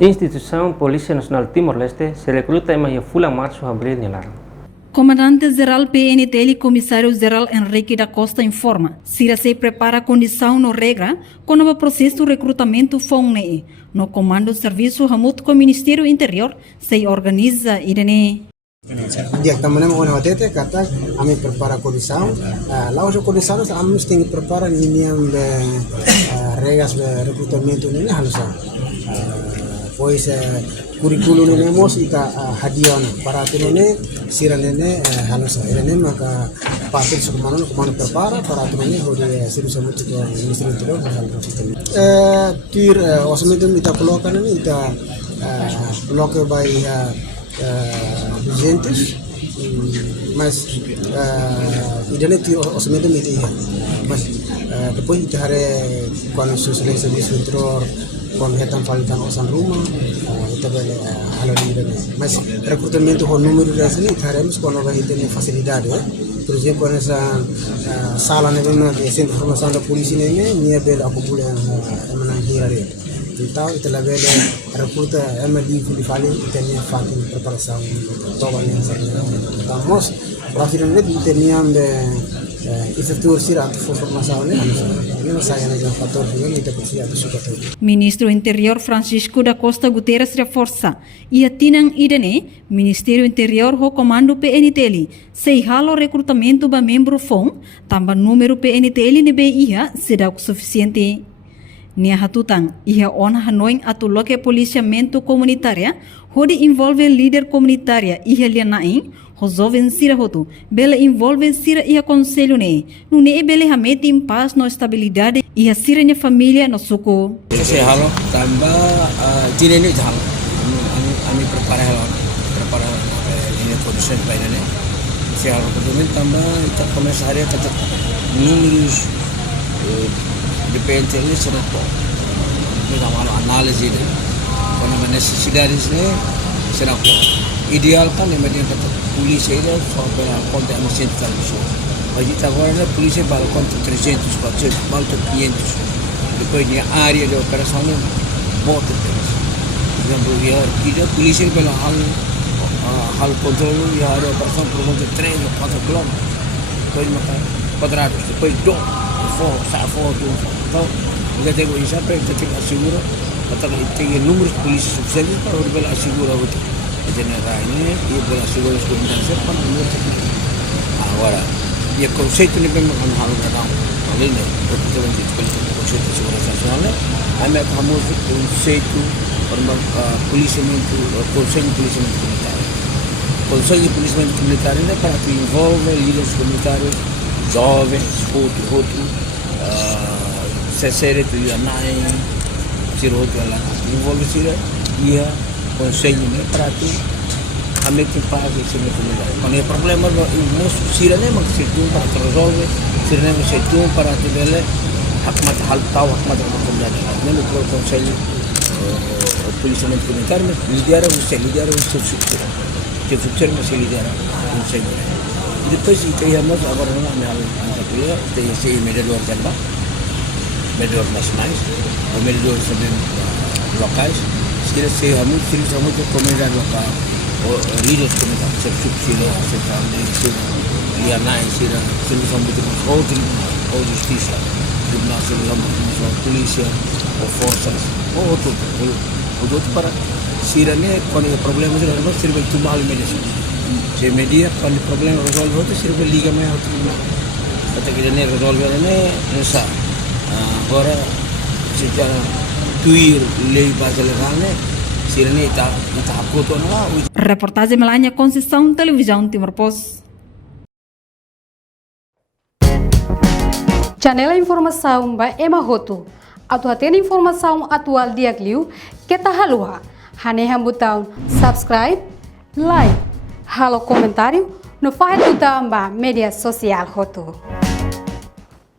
Instituição Polícia Nacional Timor-Leste se recruta em maio full março abril nelar. Comandante-Geral PNTL Comissário-Geral Henrique da Costa informa se se prepara a condição no regra quando o processo de recrutamento FONE. No Comando de Serviço Hamut com o Ministério Interior se organiza irene. Dia que também uma hotete kata kami prepara condição lá hoje condição kami mesti prepara linha de regras de recrutamento ini harus pois curriculum ini mos ita hadion para ini siran ini harus ini maka patut sekumano prepara para ini boleh serius sama itu Ministeri Interior harus tir osmedum ita pelokan ini ita pelok by vigentes, mas idane ti osmedum itu ya, mas depois ita hare quando social service interior quando retam falitan osan rumah ita bele halo idane, mas recrutamento com número de assim ita haremos quando vai ter facilidade, por exemplo nessa sala ne bem de centro de formação da polícia ne minha bela acumula emanan hirare. Então, ita la vele recruta MD di fali tenia fatto in preparazione trovano estamos praticamente teniam de efetuar sirat formazione non sai ne già fatto che ita precisa di sucato. Ministro Interior Francisco da Costa Guterres reforça e atinang idene Ministério Interior ho Comando PNTL sei halo recrutamento ba membro FON tamba número PNTL ne be ia será suficiente. Nia hatutang ia ona hanoing atuloke policiamento comunitária hode envolve líder comunitária ia lianaing ho jovem sira hotu bela envolve sira ia conselho ne nune bele hamete em paz no estabilidade ia sira nya família no suko se halo tamba jinene jang ami prepara ini produsen bainane se halo kemudian tamba kita komisaria kata números depende ele será bom. Kita malu analisis ini, kalau necessidades ini será bom. Ideal kan yang macam kata polisi itu sampai kontak mesin terlalu. Bagi agora polisi baru kontak 300, 400, malu 500. Depois ni area de operação ni muito terus. Exemplo dia kita polisi pela hal kontrol ya area operação por muito 3 ou 4 km. Depois maka quadrados, depois 2 então kita tengok siapa yang kita asegura atau kita número de polícia suficiente para poder assegurar o general ini ia boleh assegurar os comandantes para número agora e o conceito ni memang hal datang além de kita menjadi conceito de segurança nacional kami kamu conceito policiamento conselho de policiamento comunitário conselho de policiamento comunitário ini para que envolve líderes comunitários jovens outro sesere tu ia naik siro jalan envolve sira ia conselho ne para tu kami tempat di sini comunidade quando é problema nós sira ne mak situ para resolve sira ne situ para tu bele hakmat hal tahu hakmat comunidade ne no conselho policiamento comunitário lidera o subsector que subsector mas lidera conselho e depois itu ia nós agora não hal dia tem esse mediador também mediador nacionais ou mediador também locais se se muito comunidade local ou líderes comunitários se subsídio central e análise se muito ou justiça tribunal se muito polícia ou forças ou outro para sirane quando o problema se não serve tu mal mediação se media quando o problema resolve outro serve liga mais outro até que ele resolve não sabe agora secara tuir lei base legalnya sirene ita hakoto na reportagem Melania Conceição Televisão Timor Post. Janela informação ba emahoto atau atena informação atual diagliu kita halua hane hambutão subscribe like halo comentário no faz botão ba media social hoto